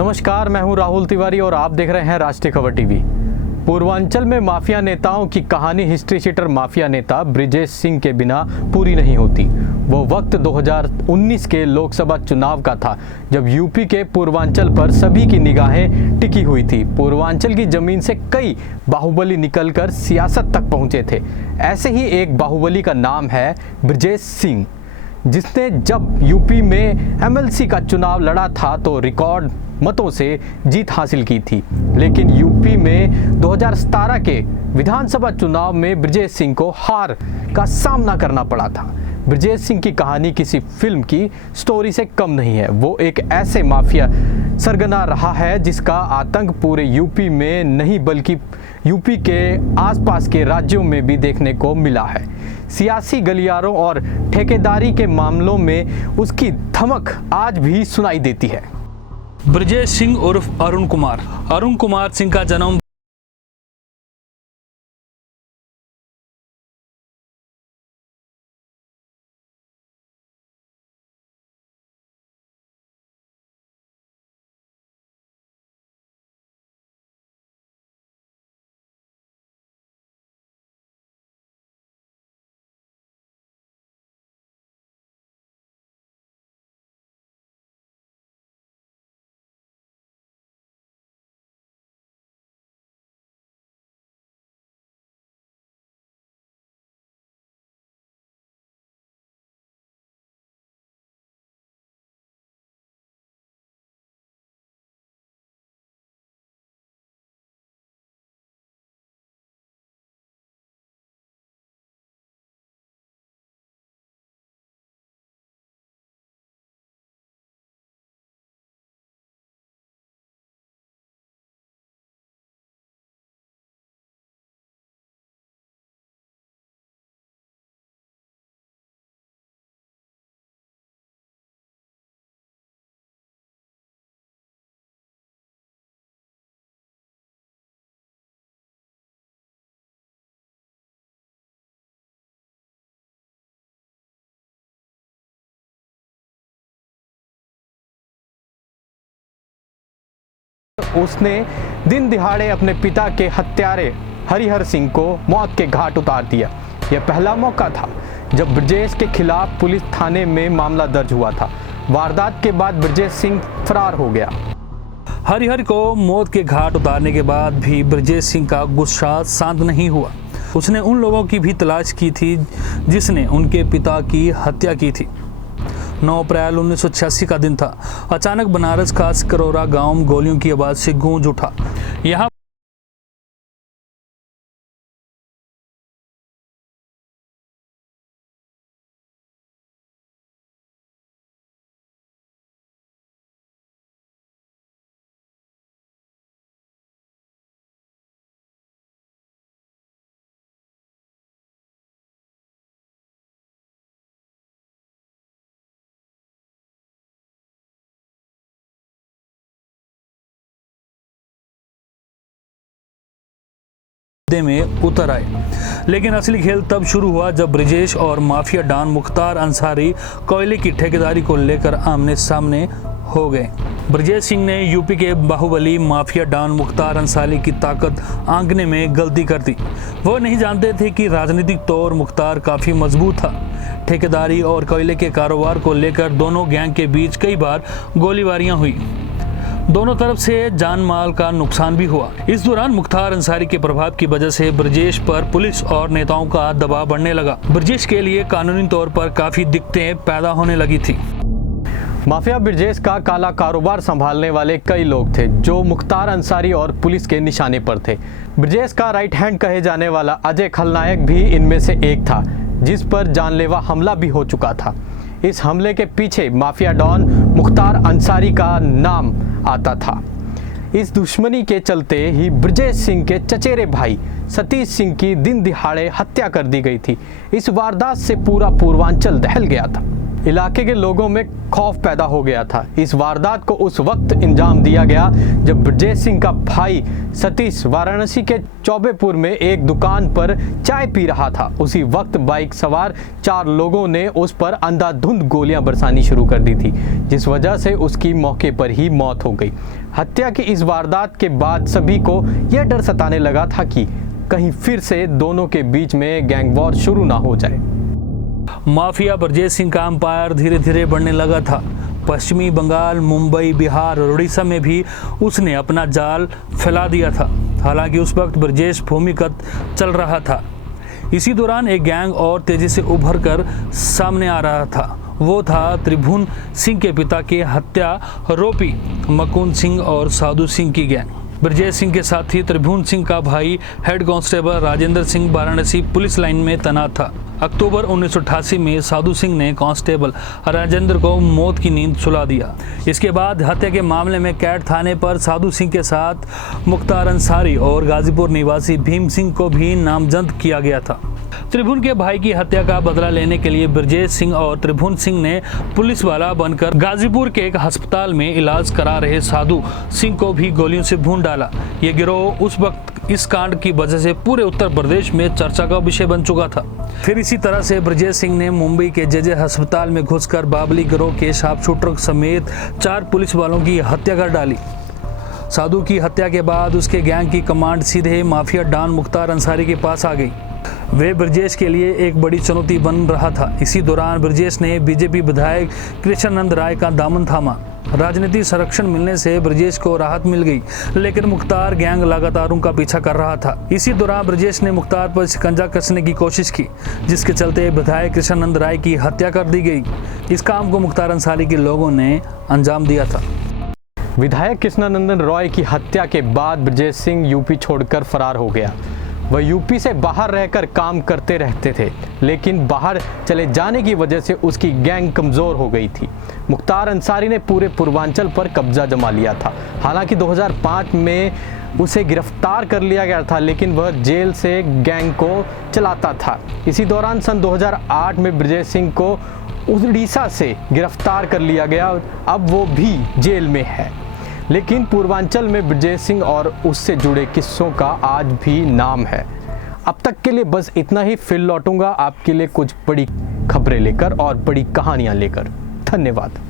नमस्कार, मैं हूं राहुल तिवारी और आप देख रहे हैं राष्ट्रीय खबर टीवी। पूर्वांचल में माफिया नेताओं की कहानी हिस्ट्री शीटर माफिया नेता ब्रजेश सिंह के बिना पूरी नहीं होती। वो वक्त 2019 के लोकसभा चुनाव का था जब यूपी के पूर्वांचल पर सभी की निगाहें टिकी हुई थी। पूर्वांचल की जमीन से कई बाहुबली निकलकर सियासत तक पहुंचे थे। ऐसे ही एक बाहुबली का नाम है ब्रजेश सिंह, जिसने जब यूपी में एमएलसी का चुनाव लड़ा था तो रिकॉर्ड मतों से जीत हासिल की थी। लेकिन यूपी में 2017 के विधानसभा चुनाव में ब्रजेश सिंह को हार का सामना करना पड़ा था। ब्रजेश सिंह की कहानी किसी फिल्म की स्टोरी से कम नहीं है। वो एक ऐसे माफिया सरगना रहा है जिसका आतंक पूरे यूपी में नहीं बल्कि यूपी के आसपास के राज्यों में भी देखने को मिला है। सियासी गलियारों और ठेकेदारी के मामलों में उसकी धमक आज भी सुनाई देती है। ब्रजेश सिंह उर्फ अरुण कुमार सिंह का जन्म उसने दिन दिहाड़े अपने पिता के हत्यारे हरिहर सिंह को मौत के घाट उतार दिया। यह पहला मौका था जब ब्रजेश के खिलाफ पुलिस थाने में मामला दर्ज हुआ था। वारदात के बाद ब्रजेश सिंह फरार हो गया। हरिहर को मौत के घाट उतारने के बाद भी ब्रजेश सिंह का गुस्सा शांत नहीं हुआ। उसने उन लोगों की भी तलाश की थी जिसने उनके पिता की हत्या की थी। 9 अप्रैल 1986 का दिन था। अचानक बनारस का सकरौरा गांव गोलियों की आवाज से गूंज उठा। यहाँ में उतर आए। लेकिन असली खेल तब शुरू हुआ जब ब्रजेश और माफिया डॉन मुख्तार अंसारी कोयले की ठेकेदारी को लेकर आमने सामने हो गए। ब्रजेश सिंह ने यूपी के बाहुबली माफिया डॉन मुख्तार अंसारी की ताकत आंकने में गलती कर दी। वो नहीं जानते थे कि राजनीतिक तौर मुख्तार काफी मजबूत था। ठेकेदारी और कोयले के कारोबार को लेकर दोनों गैंग के बीच कई बार गोलीबारियां हुई। दोनों तरफ से जान माल का नुकसान भी हुआ। इस दौरान मुख्तार अंसारी के प्रभाव की वजह से ब्रजेश पर पुलिस और नेताओं का दबाव बढ़ने लगा। ब्रजेश के लिए कानूनी तौर पर काफी दिक्कतें पैदा होने लगी थी। माफिया ब्रजेश का काला कारोबार संभालने वाले कई लोग थे जो मुख्तार अंसारी और पुलिस के निशाने पर थे। ब्रजेश का राइट हैंड कहे जाने वाला अजय खलनायक भी इनमें से एक था, जिस पर जानलेवा हमला भी हो चुका था। इस हमले के पीछे माफिया डॉन मुख्तार अंसारी का नाम आता था। इस दुश्मनी के चलते ही ब्रजेश सिंह के चचेरे भाई सतीश सिंह की दिन दिहाड़े हत्या कर दी गई थी। इस वारदात से पूरा पूर्वांचल दहल गया था। इलाके के लोगों में खौफ पैदा हो गया था। इस वारदात को उस वक्त अंजाम दिया गया जब ब्रजेश सिंह का भाई सतीश वाराणसी के चौबेपुर में एक दुकान पर चाय पी रहा था। उसी वक्त बाइक सवार 4 लोगों ने उस पर अंधाधुंध गोलियां बरसानी शुरू कर दी थी, जिस वजह से उसकी मौके पर ही मौत हो गई। हत्या की इस वारदात के बाद सभी को यह डर सताने लगा था कि कहीं फिर से दोनों के बीच में गैंग वॉर शुरू ना हो जाए। माफिया ब्रजेश सिंह का एम्पायर धीरे धीरे बढ़ने लगा था। पश्चिमी बंगाल, मुंबई, बिहार और उड़ीसा में भी उसने अपना जाल फैला दिया था। हालांकि उस वक्त ब्रजेश भूमिगत चल रहा था। इसी दौरान एक गैंग और तेजी से उभर कर सामने आ रहा था। वो था त्रिभुवन सिंह के पिता के हत्या आरोपी मुकुंद सिंह और साधु सिंह की गैंग। ब्रजेश सिंह के साथी त्रिभुवन सिंह का भाई head constable Rajendra Singh Varanasi police line में तैनात था। अक्टूबर 1988 में साधु सिंह ने कांस्टेबल राजेंद्र को मौत की नींद सुला दिया। इसके बाद हत्या के मामले में कैट थाने पर साधु सिंह के साथ मुख्तार अंसारी और गाजीपुर निवासी भीम सिंह को भी नामजद किया गया था। त्रिभुवन के भाई की हत्या का बदला लेने के लिए ब्रजेश सिंह और त्रिभुवन सिंह ने पुलिस वाला बनकर गाजीपुर के एक अस्पताल में इलाज करा रहे साधु सिंह को भी गोलियों से भून डाला। ये गिरोह उस वक्त इस कांड की वजह से पूरे उत्तर प्रदेश में चर्चा का विषय बन चुका था। फिर इसी तरह से ब्रजेश सिंह ने मुंबई के जेजे अस्पताल में घुसकर बाबली गिरोह के शार्प शूटर समेत 4 पुलिस वालों की हत्या कर डाली। साधु की हत्या के बाद उसके गैंग की कमांड सीधे माफिया डॉन मुख्तार अंसारी के पास आ गई। वे ब्रजेश के लिए एक बड़ी चुनौती बन रहा था। इसी दौरान ब्रजेश ने बीजेपी विधायक कृष्णानंद राय का दामन थामा। राजनीतिक संरक्षण मिलने से ब्रजेश को राहत मिल गई, लेकिन मुख्तार गैंग लगातार उनका पीछा कर रहा था। इसी दौरान ब्रजेश ने मुख्तार पर शिकंजा कसने की कोशिश की, जिसके चलते विधायक कृष्णानंद राय की हत्या कर दी गई। इस काम को मुख्तार अंसारी के लोगों ने अंजाम दिया था। विधायक कृष्णानंदन रॉय की हत्या के बाद ब्रजेश सिंह यूपी छोड़कर फरार हो गया। वह यूपी से बाहर रहकर काम करते रहते थे, लेकिन बाहर चले जाने की वजह से उसकी गैंग कमज़ोर हो गई थी। मुख्तार अंसारी ने पूरे पूर्वांचल पर कब्जा जमा लिया था। हालांकि 2005 में उसे गिरफ्तार कर लिया गया था, लेकिन वह जेल से गैंग को चलाता था। इसी दौरान सन 2008 में ब्रजेश सिंह को उड़ीसा से गिरफ्तार कर लिया गया। अब वो भी जेल में है, लेकिन पूर्वांचल में ब्रजेश सिंह और उससे जुड़े किस्सों का आज भी नाम है। अब तक के लिए बस इतना ही। फिर लौटूंगा आपके लिए कुछ बड़ी खबरें लेकर और बड़ी कहानियां लेकर। धन्यवाद।